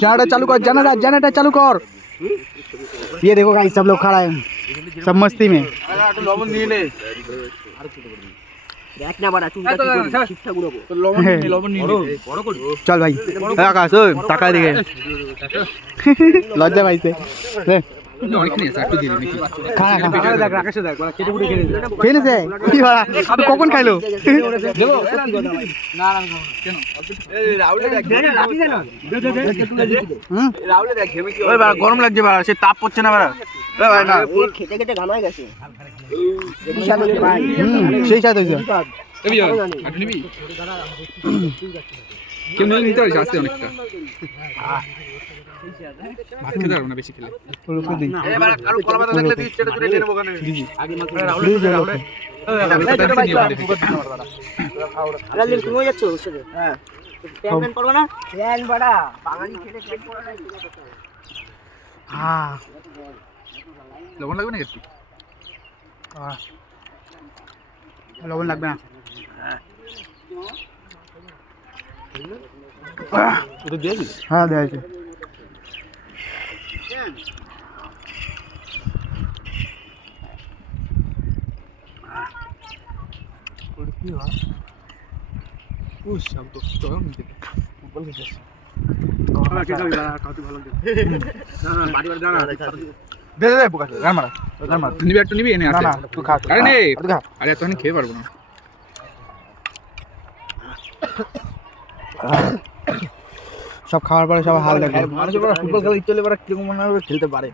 Generator चालू कर, generator चालू कर। ये देखो गाइस सब लोग खड़ा है, सब मस्ती में। चल भाई आकाश टाका दिखे लज्जा भाई से কখন খাইলো গরম লাগছে সে তাপ পড়ছে না খেতে খেতে ঘামাই গেছে সেই সাথে হয়েছে কেউ নিতে পারিস আসতে অনেকটা ভাত খেতে পারবো না বেশি খেলে লবণ লাগবে না একটু লবণ লাগবে না হ্যাঁ দিয়েছি খেয়ে পারবো না সব খাওয়ার পরে সব হাল দেখবে ফুটবল খেলা ইচ্ছে হলে কিরকম মনে হবে খেলতে পারে।